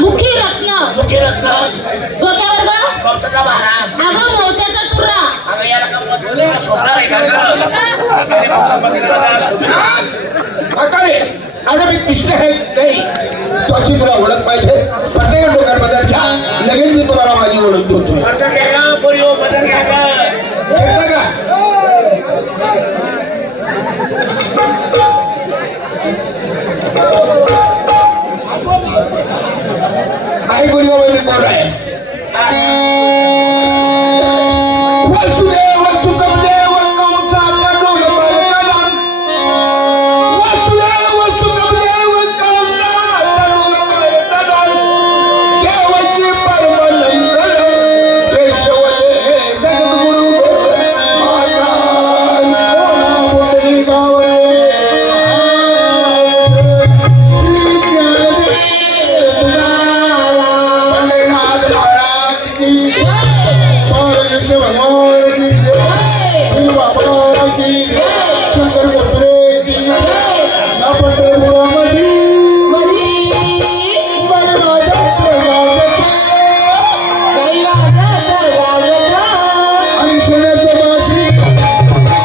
मुखी रत्न मुखी रत्न डोक्यावर ग कोणचा महाराज अगं मोठ्याचा तुरा अगं याला का मोत्याचा सोनार आहे का आता मी तिसरे आहे नाही त्याची तुला ओळख पाहिजे प्रत्येक डोक्याबद्दल घ्या लगेच मी तुम्हाला माझी ओळख देतो கை கொடி கோவில் கூட